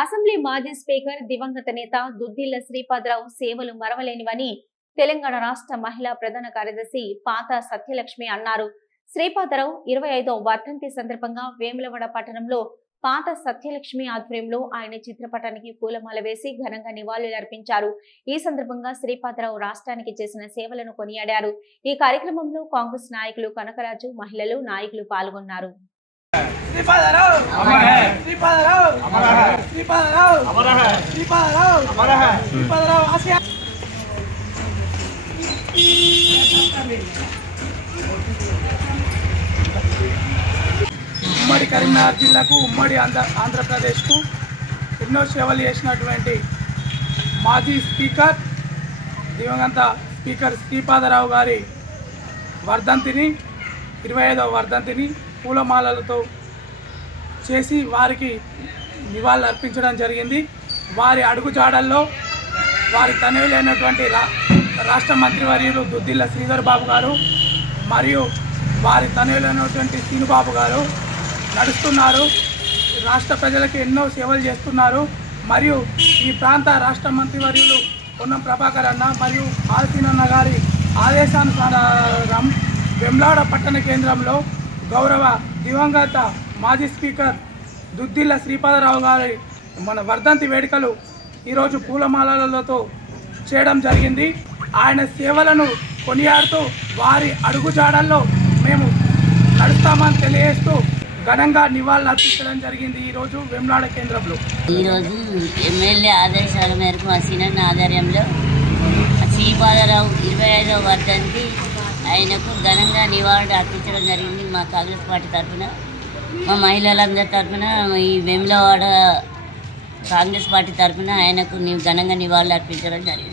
Assembly మాజీ speaker దివంగత నేత దుద్దిళ్ల శ్రీపాదరావు సేవలు మరవలేనివని తెలంగాణ రాష్ట్ర మహిళా ప్రధాన కార్యదర్శి పాత సత్యలక్ష్మి అన్నారు. శ్రీపాదరావు 25వ వర్ధంతి సందర్భంగా వేములవాడ పట్టణంలో పాత సత్యలక్ష్మి ఆధ్వర్యంలో ఆయన చిత్రపటానికి పూలమాల వేసి ఘనంగా నివాళులర్పించారు. ఈ సందర్భంగా శ్రీపాదరావు రాష్ట్రానికి చేసిన సేవలను కొనియాడారు. ఈ కార్యక్రమంలో కాంగ్రెస్ నాయకులు కనకరాజు, మహిళలు, నాయకులు పాల్గొన్నారు. ఉమ్మడి కరీంనగర్ జిల్లాకు, ఉమ్మడి ఆంధ్రప్రదేశ్కు ఎన్నో సేవలు చేసినటువంటి మాజీ స్పీకర్ దివంగత స్పీకర్ శ్రీపాదరావు గారి వర్ధంతిని 25వ వర్ధంతిని పూలమాలలతో చేసి వారికి నివాళులు అర్పించడం జరిగింది. వారి అడుగుజాడల్లో వారి తనయులైనటువంటి రాష్ట్ర మంత్రివర్యులు దుద్దిళ్ల శ్రీధర్ బాబు గారు మరియు వారి తనయులైనటువంటి శ్రీనుబాబు గారు నడుస్తున్నారు. రాష్ట్ర ప్రజలకు ఎన్నో సేవలు చేస్తున్నారు. మరియు ఈ ప్రాంత రాష్ట్ర మంత్రివర్యులు పొన్నం ప్రభాకర్ అన్న మరియు ఆల్సీనన్న గారి ఆదేశానుసారం వేములవాడ పట్టణ కేంద్రంలో గౌరవ దివంగత మాజీ స్పీకర్ దుద్దిళ్ల శ్రీపాదరావు గారి వర్ధంతి వేడుకలు ఈరోజు పూలమాలలతో చేయడం జరిగింది. ఆయన సేవలను కొనియాడుతూ వారి అడుగుజాడల్లో మేము నడుస్తామని తెలియజేస్తూ ఘనంగా నివాళులు అర్పించడం జరిగింది. ఈరోజు వేములవాడ కేంద్రంలో ఈరోజు ఎమ్మెల్యే ఆదేశాల మేరకు అసీనన్న ఆధ్వర్యంలో శ్రీపాదరావు 25వ వర్ధంతి ఆయనకు ఘనంగా నివాళులు అర్పించడం జరిగింది. మా కాంగ్రెస్ పార్టీ తరఫున, మా మహిళలందరి తరఫున, ఈ వేములవాడ కాంగ్రెస్ పార్టీ తరఫున ఆయనకు ఘనంగా నివాళులు అర్పించడం జరిగింది.